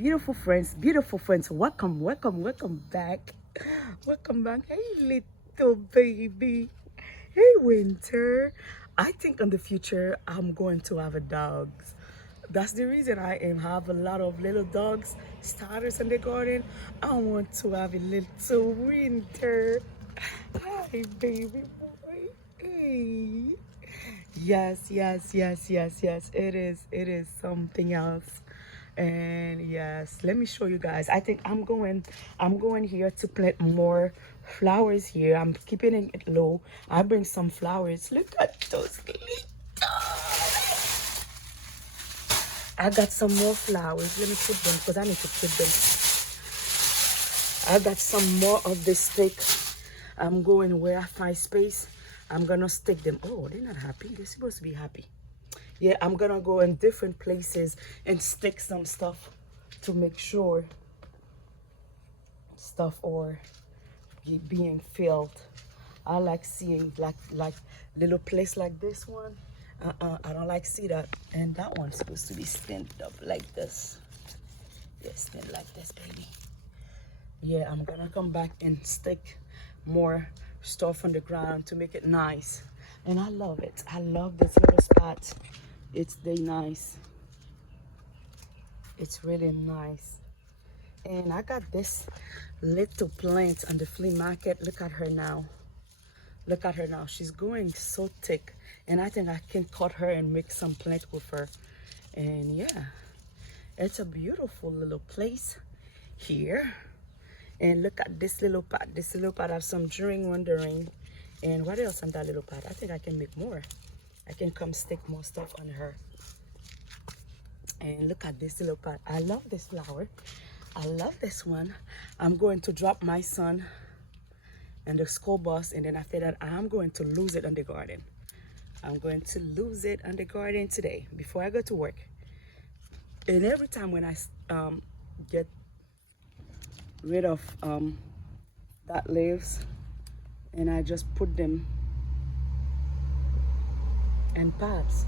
beautiful friends, welcome, welcome back. Welcome back. Hey, little baby. Hey, Winter. I think in the future I'm going to have a dog. That's the reason I am have a lot of little dogs, starters in the garden. I want to have a little Winter. Hi, baby boy. Hey. Yes. It is something else. And yes, let me show you guys. I think I'm going here to plant more flowers here. I'm keeping it low. I bring some flowers. Look at those little. I got some more flowers. Let me put them because I need to keep them. I got some more of this stick. I'm going where I find space. I'm gonna stick them. Oh, they're not happy. They're supposed to be happy. Yeah, I'm gonna go in different places and stick some stuff to make sure stuff or being filled. I like seeing like little place like this one. I don't like see that. And that one's supposed to be stand up like this. Yeah, stand like this, baby. Yeah, I'm gonna come back and stick more stuff on the ground to make it nice. And I love it. I love this little spot. It's very nice. It's really nice. And I got this little plant on the flea market. Look at her now. Look at her now. She's growing so thick. And I think I can cut her and make some plant with her. And yeah, it's a beautiful little place here. And look at this little pot. This little pot has some during wondering. And what else on that little pot? I think I can make more. I can come stick more stuff on her. And look at this little pot. I love this flower. I love this one. I'm going to drop my son and the school bus, and then after that I'm going to lose it on the garden. I'm going to lose it on the garden today before I go to work. And every time when I get rid of that leaves, and I just put them in pots.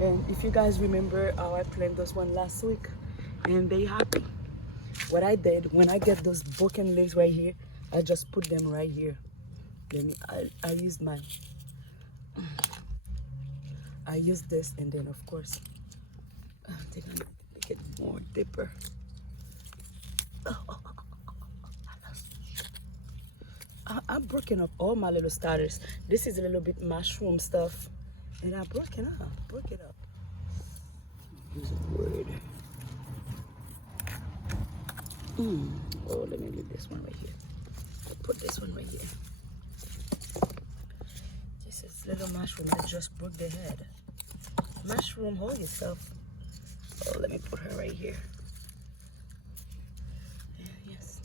And if you guys remember how I planted this one last week, and they happy. What I did when I get those broken leaves right here, I just put them right here. Then I used I used this, and then of course I think I'm gonna make it more deeper. I'm breaking up all my little starters. This is a little bit mushroom stuff, and I broke it up. Break it up. Use a word. Oh, let me leave this one right here. I'll put this one right here. This is little mushroom. I just broke the head. Mushroom, hold yourself. Oh, let me put her right here. Yes.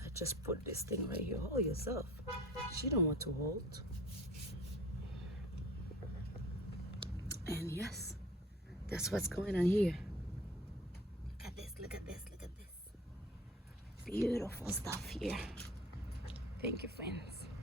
I just put this thing right here. Hold yourself. She don't want to hold. And yes, that's what's going on here. Look at this, look at this, look at this. Beautiful stuff here. Thank you, friends.